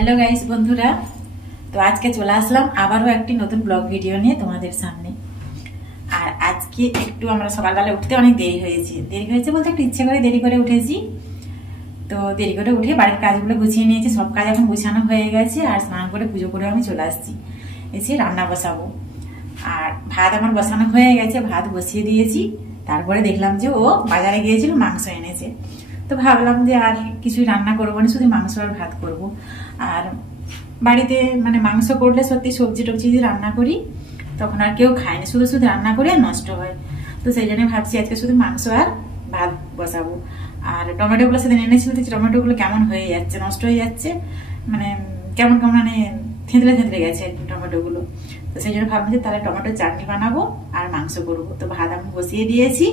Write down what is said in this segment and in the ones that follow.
Hello guys বন্ধুরা, তো আজকে চলে আসলাম আবারও একটি নতুন ব্লগ ভিডিও নিয়ে তোমাদের সামনে। আর আজকে একটু আমরা সকালবেলা উঠতে অনেক দেরি হয়েছে বলতে একটু ইচ্ছে করে দেরি করে উঠেছি। তো দেরি করে উঠে বাড়ির কাজগুলো গুছিয়ে নিয়েছি, সব কাজ এখন গুছানো হয়ে গেছে। আর স্নান করে পুজো করে আমি চলে আসছি, এসে রান্না বসাবো। আর ভাত আমার বসানো হয়ে গেছে, ভাত বসিয়ে দিয়েছি। তারপরে দেখলাম যে ও বাজারে গিয়েছিল, মাংস এনেছে। তো ভাবলাম যে আর কিছুই রান্না করবো না, শুধু মাংস আর ভাত করব। আর বাড়িতে মানে মাংস করলে সত্যি সবজি টবজি যদি রান্না করি তখন আর কেউ খায় না, শুধু শুধু রান্না করে আর নষ্ট হয়। তো সেই জন্য ভাবছি আজকে শুধু মাংস আর ভাত বসাবো। আর টমেটোগুলো সেদিন এনেছিল, টমেটোগুলো কেমন হয়ে যাচ্ছে, নষ্ট হয়ে যাচ্ছে, মানে কেমন কেমন মানে থেঁতলে থেঁতলে গেছে টমেটোগুলো। তো সেই জন্য ভাবছি তাহলে টমেটোর চাটনি বানাবো আর মাংস করবো। তো ভাত আমি বসিয়ে দিয়েছি,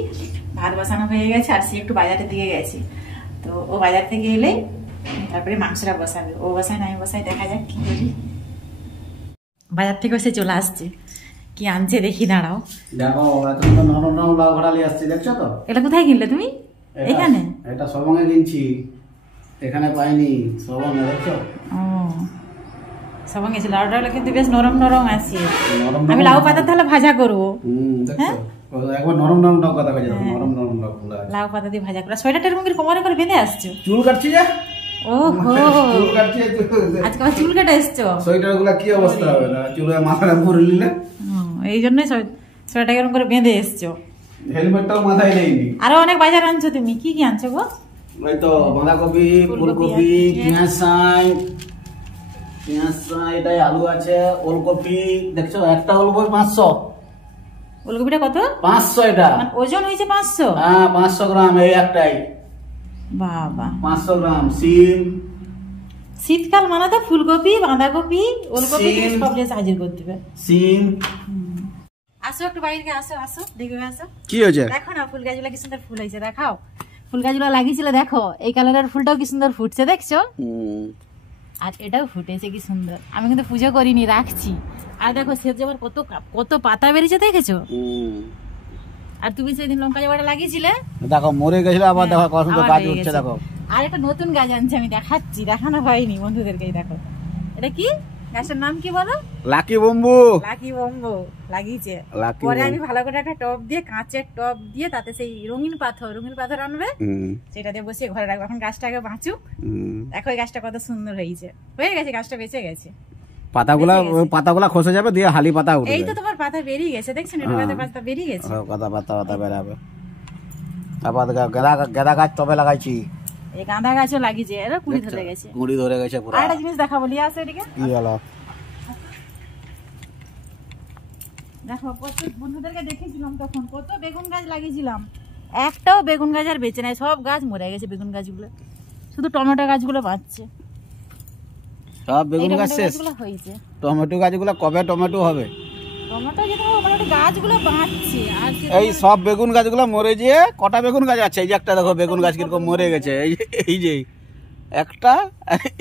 ভাত বসানো হয়ে গেছে। আর সে একটু বাজারের দিকে গেছে, তো ও বাজার থেকে এলে তারপরে মাংসটা বসাবে। ও বসায় না আমি বসাই, দেখা যাক কি করি। বাজার থেকে সে চলে আসছে, কি আনছে দেখি, দাঁড়াও। দেখো তুমি তো নরম নরম লাউ ঘোড়ালি আসছে, দেখছো তো? এটা কোথায় কিনলে তুমি? এখানে? এটা সবঙ্গে কিনছি, এখানে পাইনি। সবঙ্গে দেখছো? ও সবঙ্গে ছিল। লাউটা কিন্তু বেশ নরম নরম আছে। আমি লাউ পাতা তাহলে ভাজা করবো। হ্যাঁ একবার নরম নরম লাউ কথা কইছো, নরম নরম লাউ পাতা দিয়ে ভাজা করা। সোয়েটারটার মুখের কোমরে করে বেঁধে আসছো? চুল কাটছি যা। ওহো, চুল কাটছি আজকে আবার চুল কেটে এসছো? সোয়েটারগুলো কি অবস্থা হবে না, চুলে মাথাটা ভরে নিলে। এই জন্যই সোয়েটার এরকম করে বেঁধে এসছো। হেলমেটটাও মাথায় নেইনি। আরো অনেক বাজার আনছো তুমি, কি কি আনছো গো? ওই তো বাঁধাকপি, ফুলকপি, পেঁয়াজ ছাই, এটাই আলু আছে, ওলকপি দেখছো, একটা ওলকপি 500। ওলকপিটা কত? 500। এটা ওজন হয়েছে 500? হ্যাঁ 500 গ্রাম এই একটাই। বাবা, 500 গ্রাম। সিম, শীতকাল মানে তো ফুলকপি, বাঁধাকপি, ওলকপি সব দিয়ে হাজির করতে হবে। সিম। আসো একটু বাইরে আসো, আসো দেখবে, আসো। কি হয়েছে? দেখো না ফুল গাছগুলো কি সুন্দর ফুল হয়েছে, দেখাও। ফুল গাছগুলো লাগিয়েছিল, দেখো এই কালারের ফুলটাও কি সুন্দর ফুটছে, দেখছো? আর এটাও ফুটেছে কি সুন্দর। আমি কিন্তু পুজো করিনি, রাখছি। আর দেখো সে যেবার কত কত পাতা বেরিয়েছে, দেখেছো? আর তুমি সেদিন লঙ্কা জবাটা লাগিয়েছিলে, দেখো মরে গেছিল, আবার দেখো কত সুন্দর গাছ উঠছে। দেখো আর একটা নতুন গাছ আনছে, আমি দেখাচ্ছি, দেখানো হয়নি বন্ধুদেরকে। দেখো এটা কি গাছের নাম কি বলো? Lucky bamboo. লাকি বম্বু লাগিয়েছে। পরে আমি ভালো করে একটা টব দিয়ে, কাঁচের টব দিয়ে, তাতে সেই রঙিন পাথর আনবে, সেটা দিয়ে বসিয়ে ঘরে রাখবো। এখন গাছটা আগে বাঁচুক। দেখো এই গাছটা কত সুন্দর হয়ে গেছে, গাছটা বেঁচে গেছে। পাতাগুলা খসে যাবে, দিয়ে হালি পাতা উঠবে। এই তো তোমার পাতা বেরিয়ে গেছে, দেখছেন? পাতা বেরিয়ে গেছে, পাতা বেরাবে। তারপর গাঁদা গাছ টবে লাগাইছি। এই গাঁদা গাছও লাগিয়েছে, এরা কুড়ি ধরে গেছে পুরো। আরেকটা জিনিস দেখাবো, নিয়ে আসো এদিকে। কি হলো? দেখো বন্ধুদেরকে দেখেছিলাম তখন কত বেগুন গাছ লাগিয়েছিলাম, একটাও বেগুন গাছ আর বেঁচে নাই, সব গাছ মরে গেছে বেগুন গাছগুলো। শুধু টমেটো গাছগুলো বাঁচছে। সব বেগুন গাছ শেষ হয়েছে। টমেটো গাছগুলো কবে টমেটো হবে? টমেটো যেটা মানে গাছগুলো বাঁচছে। আর এই সব বেগুন গাছগুলো মরে যেয়ে কটা বেগুন গাছ আছে, এই যে একটা দেখো বেগুন গাছ কিরকম মরে গেছে। এই যে একটা,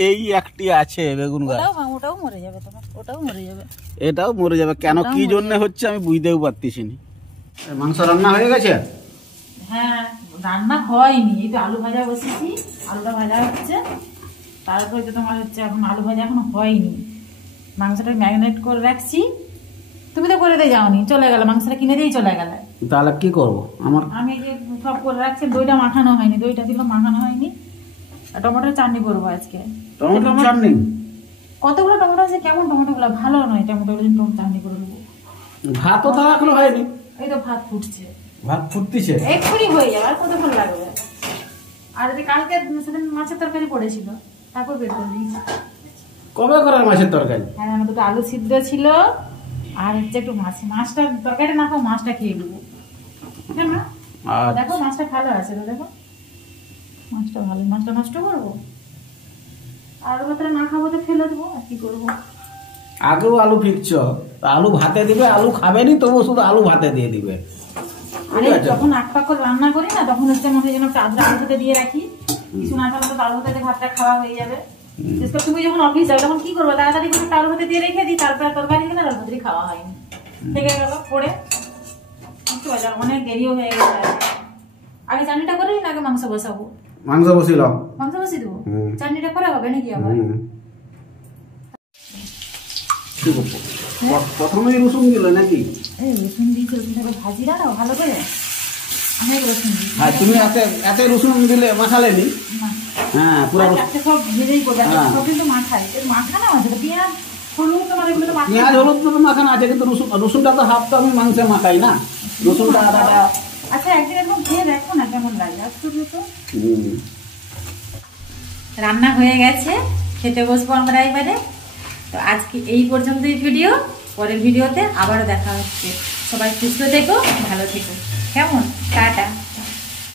এই একটি আছে বেগুন গাছ। ওটাও মরে যাবে, তোমার ওটাও মরে যাবে, এটাও মরে যাবে। কেন কি জন্য হচ্ছে আমি বুঝতেও পারতেছি না। মাংস রান্না হয়ে গেছে? হ্যাঁ রান্না হয়নি, এই তো আলু ভাজা বসেছি, আলুটা ভাজা হচ্ছে। তারপরে তো তোমার হচ্ছে এখন আলু ভাজা এখনো হয়নি। মাংসটা ম্যারিনেট করে রাখছি। তুমি তো করে দিয়ে যাওনি, চলে গেলে মাংসটা কিনে দিয়ে চলে গেলে। তাহলে কি করবো? আমি যে সব করে রাখছি, দইটা মাখানো হয়নি, দইটা দিলাম মাখানো হয়নি। আর টমেটোর চাটনি করবো আজকে। টমেটোর চাটনি? কতগুলো টমেটো আছে, কেমন টমেটো গুলো ভালো নয়, টমেটো চাটনি করে দেবো। ভাত তো তার এখনো হয়নি। এই তো ভাত ফুটছে, ভাত ফুটতেছে, এক্ষুনি হয়ে যাবে, আর কতক্ষণ লাগবে? আর যে কালকে সেদিন মাছের তরকারি পড়েছিল, তারপর বের করে দিয়েছি। কবে করার মাছের তরকারি? হ্যাঁ দুটো আলু সিদ্ধ ছিল, আর হচ্ছে একটু মাছটা তরকারিটা না খাও, মাছটা খেয়ে দেবো। দেখো মাছটা ভালো আছে তো, দেখো মাছটা ভালো। মাছটা নষ্ট করবো? আর ভেতরে না খাবো তো ফেলে দেবো, আর কি করবো। আগেও আলু ফিকছ, আলু ভাতে দিবে, আলু খাবেনি তবু শুধু আলু ভাতে দিয়ে দিবে। আরে যখন আট পাক করে রান্না করি না, তখন হচ্ছে মনে হয় যেন আলু ভাতে দিয়ে রাখি, কিছু না থাকলে তো আলু ভাতে ভাতটা খাওয়া হয়ে যাবে। তুমি যখন অফিস যাও তখন কি করবো, তাড়াতাড়ি করে আলু ভাতে দিয়ে রেখে দিই, তারপরে তরকারি কিনে আলু ভাতে খাওয়া হয়নি, থেকে গেল পড়ে। অনেক দেরিও হয়ে গেছে। আগে চাটনিটা করে নিন, আগে মাংস বসাবো। মাংস বসিয়ে দেবো, চাটনিটা করা হবে নাকি আবার? প্রথমেই রসুন দিল নাকি? এই রসুন দিয়েছে, রসুনটাকে ভাজি দাও ভালো করে, অনেক রসুন দিয়েছি। আর তুমি এত রসুন দিলে মাখালেনি? হ্যাঁ পুরো সব ভেজেই করবে, সব কিন্তু মাখাই, মাখানো আছে তো, পেঁয়াজ হলুদ তোমার এগুলো তো পেঁয়াজ হলুদ তো মাখানো আছে, কিন্তু রসুনটা তো হাফ তো আমি মাংসে মাখাই না, রসুনটা আলাদা। আচ্ছা একদিন এরকম খেয়ে দেখো না কেমন লাগে। রান্না হয়ে গেছে, খেতে বসবো আমরা এবারে। তো আজকে এই পর্যন্তই ভিডিও, পরের ভিডিওতে আবারও দেখা হচ্ছে। সবাই সুস্থ থেকো, ভালো থেকো, কেমন? টাটা।